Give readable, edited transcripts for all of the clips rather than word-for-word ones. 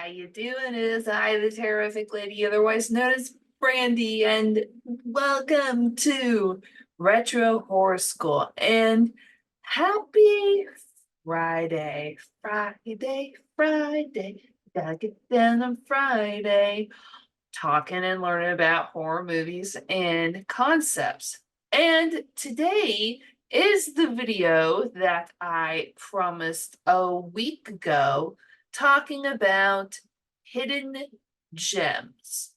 How you doing? It is I, the Terrific Lady, otherwise known as Brandy, and welcome to Retro Horror School. And happy Friday, Friday. Gotta get down on Friday, talking and learning about horror movies and concepts. And today is the video that I promised a week ago, talking about hidden gems.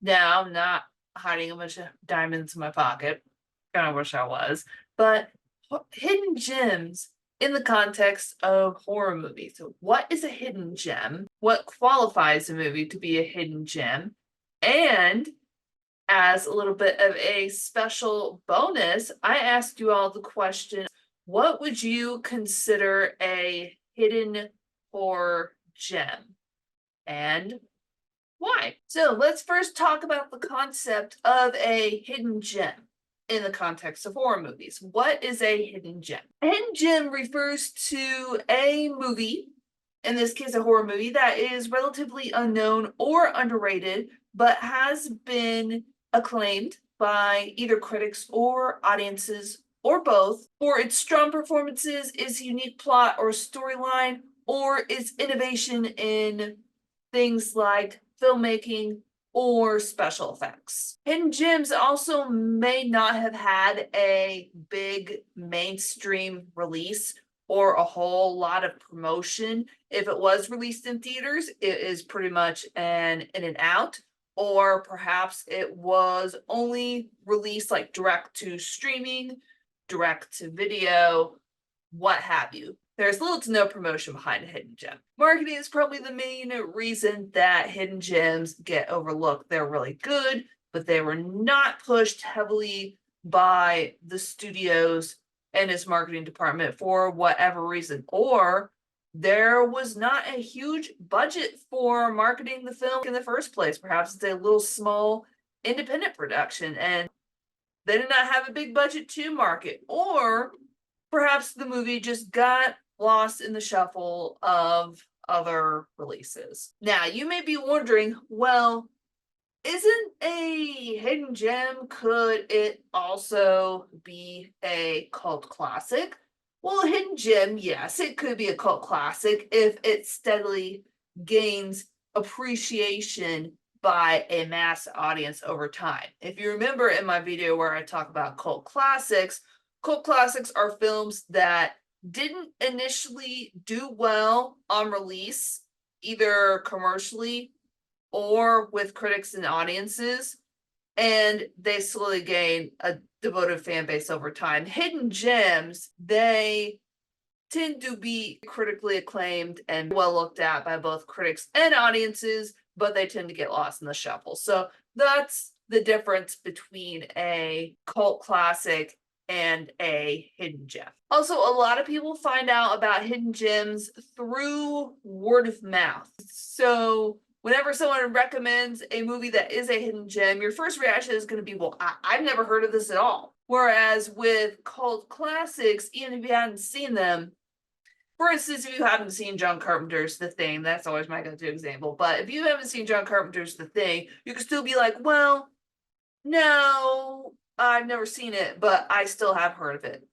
Now, I'm not hiding a bunch of diamonds in my pocket. Kind of wish I was, but hidden gems in the context of horror movies. So what is a hidden gem? What qualifies a movie to be a hidden gem? And as a little bit of a special bonus, I asked you all the question, what would you consider a hidden horror gem? And why? So let's first talk about the concept of a hidden gem in the context of horror movies. What is a hidden gem? A hidden gem refers to a movie, in this case a horror movie, that is relatively unknown or underrated, but has been acclaimed by either critics or audiences or both for its strong performances, its unique plot or storyline, or its innovation in things like filmmaking or special effects. Hidden gems also may not have had a big mainstream release or a whole lot of promotion. If it was released in theaters, it is pretty much an in and out, or perhaps it was only released like direct to streaming, direct to video, what have you. There's little to no promotion behind a hidden gem. Marketing is probably the main reason that hidden gems get overlooked. They're really good, but they were not pushed heavily by the studios and its marketing department for whatever reason. Or there was not a huge budget for marketing the film in the first place. Perhaps it's a little small independent production and they did not have a big budget to market. Or perhaps the movie just got lost in the shuffle of other releases. Now, you may be wondering, well, isn't a hidden gem, could it also be a cult classic? Well, a hidden gem, yes, it could be a cult classic if it steadily gains appreciation by a mass audience over time. If you remember in my video where I talk about cult classics are films that didn't initially do well on release, either commercially or with critics and audiences, and they slowly gain a devoted fan base over time. Hidden gems, they tend to be critically acclaimed and well looked at by both critics and audiences, but they tend to get lost in the shuffle. So that's the difference between a cult classic and a hidden gem. Also, a lot of people find out about hidden gems through word of mouth. So whenever someone recommends a movie that is a hidden gem, your first reaction is going to be, well, I've never heard of this at all. Whereas with cult classics, even if you hadn't seen them, for instance, if you haven't seen John Carpenter's The Thing, that's always my go-to example, but if you haven't seen John Carpenter's The Thing, you can still be like, well, no, I've never seen it, but I still have heard of it.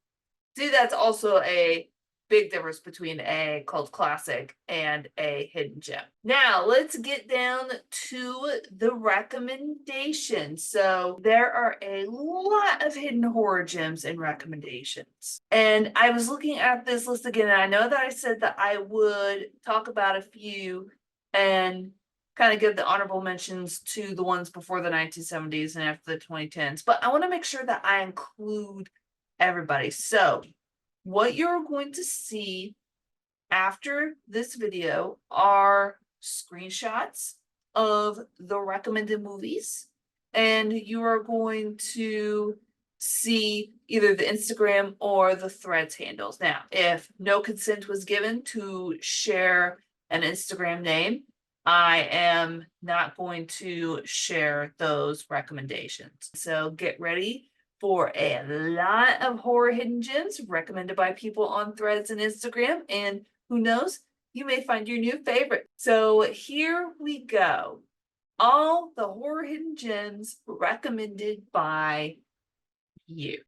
See, that's also a big difference between a cult classic and a hidden gem. Now, let's get down to the recommendations. So there are a lot of hidden horror gems and recommendations. And I was looking at this list again, and I know that I said that I would talk about a few and kind of give the honorable mentions to the ones before the 1970s and after the 2010s, but I want to make sure that I include everybody. So what you're going to see after this video are screenshots of the recommended movies, and you are going to see either the Instagram or the Threads handles. Now, if no consent was given to share an Instagram name, I am not going to share those recommendations. So get ready for a lot of horror hidden gems recommended by people on Threads and Instagram. And who knows, you may find your new favorite. So here we go. All the horror hidden gems recommended by you.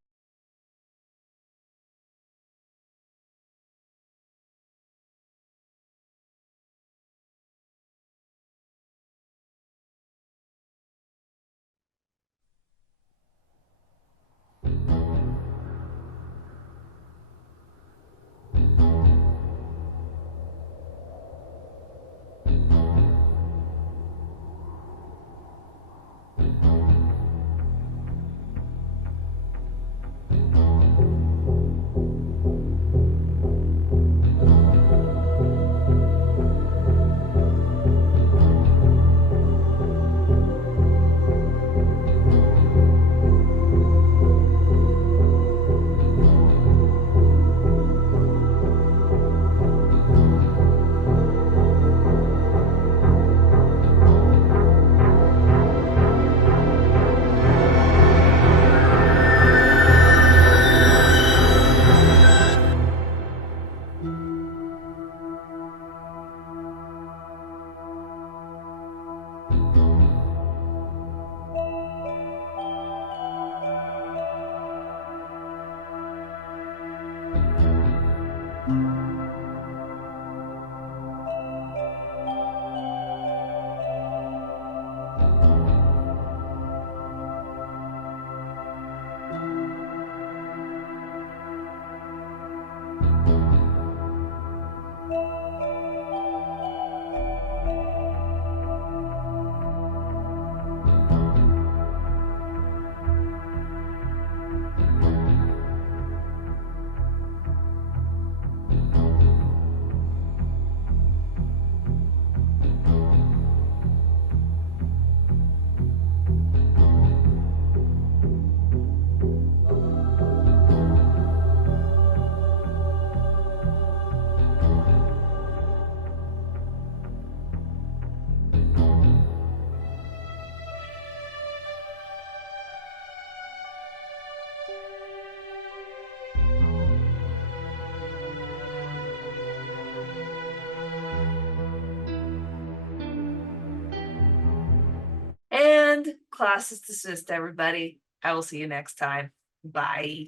And class is dismissed, everybody. I will see you next time. Bye.